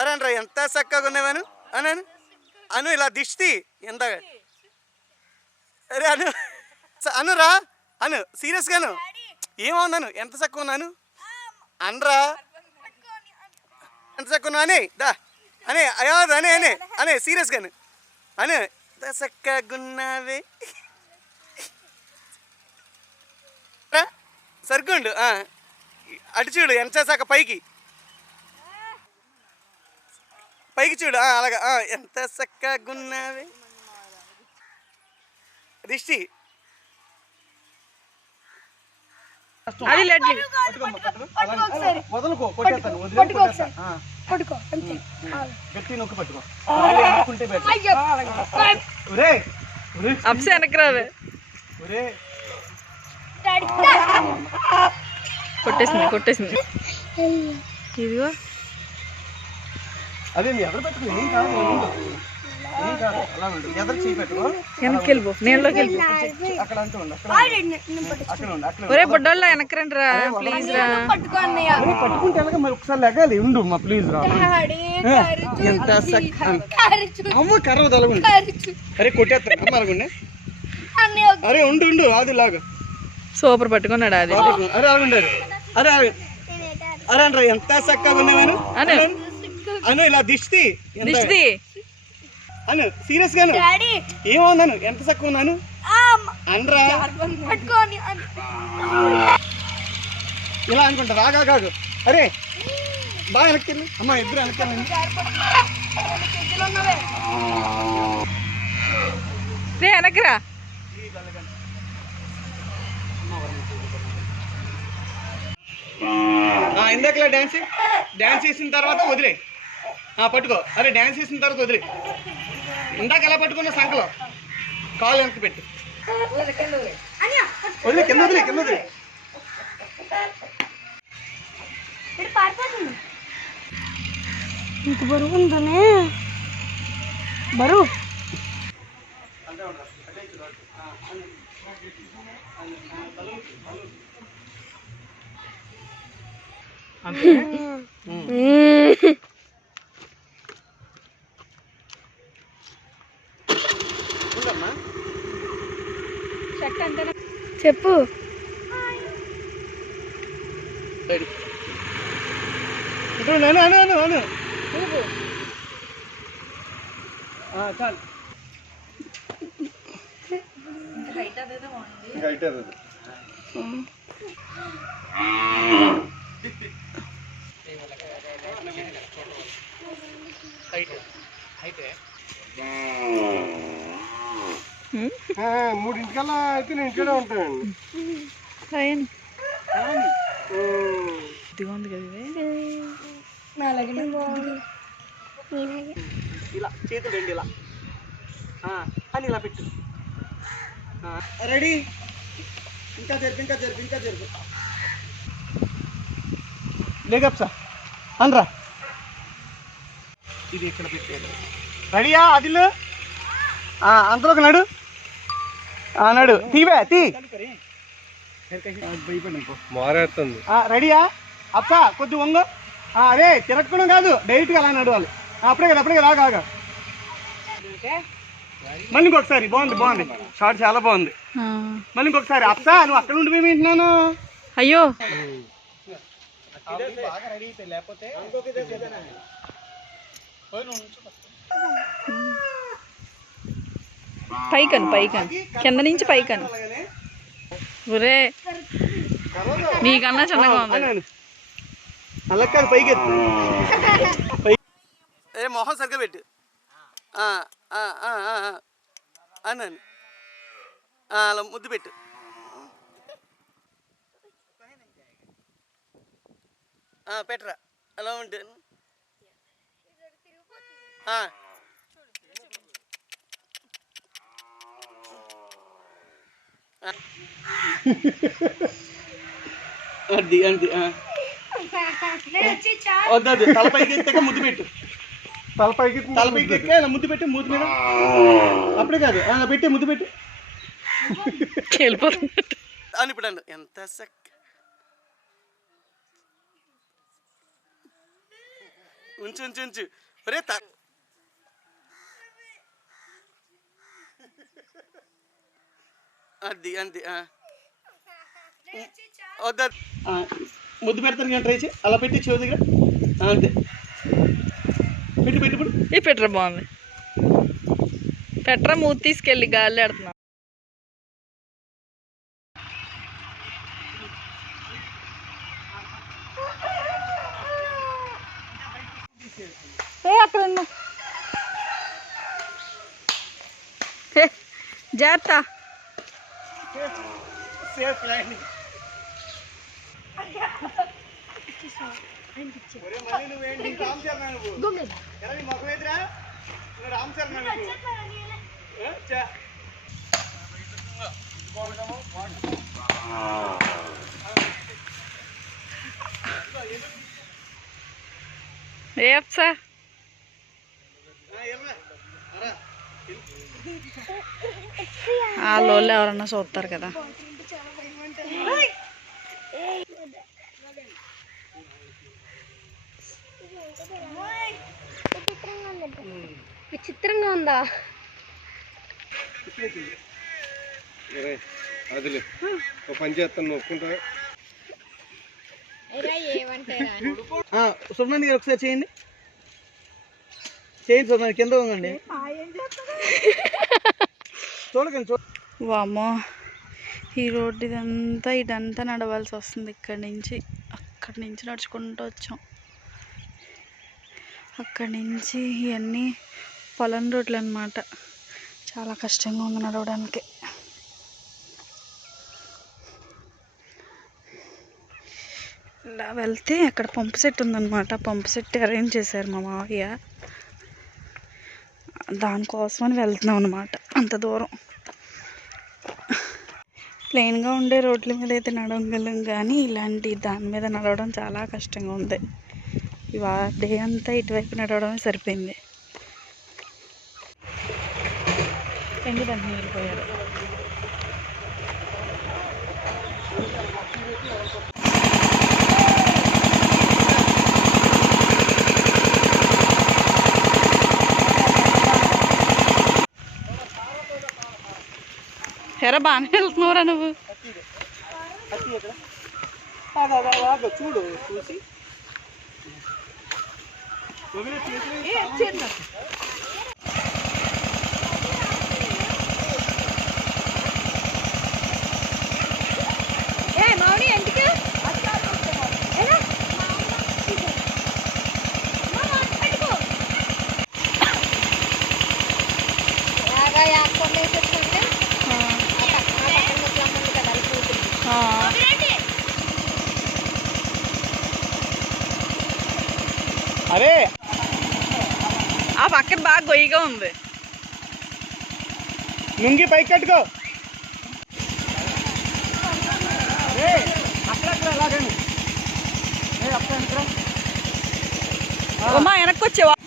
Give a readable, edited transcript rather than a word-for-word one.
అరేంట్రా ఎంత చక్కగా ఉన్నావాను అను అను ఇలా దిష్టి ఎంత అరే అను అనురా అను సీరియస్గాను ఏమవున్నాను ఎంత చక్కగా ఉన్నాను అనరా ఎంత చక్కగా ఉన్నా అనే దా అనే అయ్యో అనే అనే అనే సీరియస్గాను అను ఎంత చక్కగున్నావే సరిగ్గుండు అటు చూడు ఎంత చక్క పైకి పైకి చూడు అలాగా ఎంత చక్కగున్నావే దిష్టి అది వదలుకో గట్టి నొక్కి పట్టుకో అప్స వెనక్కి రావే కొట్టేసింది ఇదిగో అదే నీ ఎదురు పెట్టుకో ఏం కాదు అలా ఉండు ఎదురు చేయి పెట్టుకో వెనక్కి వెళ్ళిపో నీళ్ళలోకి వెళ్ళిపో అక్కడ అంటూ ఉండు అక్కడ ఒరే బొడ్డోళ్ళ వెనక్కి రండి రా ప్లీజ్ రా పట్టుకుంటే ఎలాగ మరి ఒకసారి లెగాలి ఉండు మా ప్లీజ్ రా ఎంత అమ్మ కర్ర తలగుండు అరే కొట్టేస్తాను మరగుండే అరే ఉండు ఉండు అది లాగా సూపర్ పట్టుకున్నాడు అది అరే ఆగుండారు అరే అరే అంటారా ఎంత చక్కగా ఉన్నావాను అను ఇలా దిష్టి అను సీరియస్ గాను ఏమవున్నాను ఎంత చక్కగా ఉన్నాను అనరా ఇలా అనుకుంటా రాగా కాదు అరే బాగా వెనక్కి అమ్మ ఇద్దరు వెనక్కి వెనక్కిరా ఇందాకలా డ్యాన్స్ చేసిన తర్వాత వదిలే పట్టుకో అరే డ్యాన్స్ చేసిన తర్వాత వదిలే ఇందాక ఎలా పట్టుకున్నా సంకలో కాలు వెనక్కి పెట్టు వదిలే కింద వదిలే ఇంత బరువు ఉందనే బరువు చెప్పు చాలు మూడింటికల్లా అయితే నేను ఇంట్లోనే ఉంటానండి ఇలా చేతులు రెండు ఇలా అని ఇలా పెట్టు రెడీ ఇంకా జరుపు లేగప్సా అనరా ఇది ఇక్కడ పెట్టాడు రెడీయా అదిలు అంతలోకి నడు నడు తీ మారేస్తుంది రెడీయా అప్ప కొద్ది వంగ అదే తిరగడం కాదు డైరెక్ట్గా అలా నడవాలి అప్పుడే కదా రాగా మళ్ళీ ఇంకొకసారి బాగుంది షార్ట్ చాలా బాగుంది మళ్ళీ ఇంకొకసారి అప్ప నువ్వు అక్కడ ఉండి మేము వింటున్నాను అయ్యో లేకపోతే పైకను కింద నుంచి పైకను ఒరే నీకన్నా చిన్నగా ఉంది అలా కాదు పైకి మొహం సరిగ్గా పెట్టు అన్నాను అలా ముద్దు పెట్టు పెట్టరా అలా ఉంటే అది వద్దు తలపైకి ఎత్తాక ముద్దు పెట్టు తలపైకి ఎక్క ఇలా ముద్దు పెట్టి మూతి మీద అప్పుడే కాదు అలా పెట్టి ముద్దు పెట్టు అని ఇప్పుడు ఎంత ఉంచు ఉంచు ఉంచు ఒరే అది అంతే వద్దా ముద్దు పెడతాను కానీ ట్రై చేయి అలా పెట్టి చెవి దగ్గర అంతే పెట్టు పెట్టు ఇప్పుడు ఈ పెట్టరా బాగుంది పెట్టరా మూతి తీసుకెళ్ళి గాలి ఆడుతున్నా అక్కడ ఉన్నా జాగ్రత్త సేఫ్ ల్యాండింగ్ మళ్ళీ నువ్వేంటి రామ్ చరణ్ నువ్వు ఎలా నీ మొఖం ఎదురా నువ్వు రామ్ చరణ్ నువ్వు సార్ వాళ్ళు ఎవరన్నా చూస్తారు కదా విచిత్రంగా ఉందా అదిలే ఒక పని చేస్తాను ఒప్పుకుంటా సుమన్ గారు ఒకసారి చేయండి చేయండి సుమన్ కింద ఉందండి చూడకండి వామ్మో ఈ రోడ్డు ఇదంతా నడవాల్సి వస్తుంది అక్కడి నుంచి నడుచుకుంటూ వచ్చాం అక్కడి నుంచి ఇవన్నీ పొలం రోడ్లు అన్నమాట చాలా కష్టంగా ఉంది నడవడానికి ఇలా వెళ్తే అక్కడ పంపు సెట్ ఉందన్నమాట పంపు సెట్ అరేంజ్ చేశారు మా మావయ్య దానికోసమని వెళ్తున్నాం అన్నమాట అంత దూరం ప్లెయిన్గా ఉండే రోడ్ల మీద అయితే నడవగలం కానీ ఇలాంటి దాని మీద నడవడం చాలా కష్టంగా ఉంది ఇవాళ డే అంతా ఇటువైపు నడవడమే సరిపోయింది ఎండిదాన్ని నీళ్ళు పోయారు ఎరా బాగానే వెళ్తున్నావురా నువ్వు చూడు చూసి అరే ఆ పక్కన బాగా గొయ్యిగా ఉంది లుంగి పైకి కట్టుకో అక్కడ అలాగండి అమ్మా వెనక్కి వచ్చేవా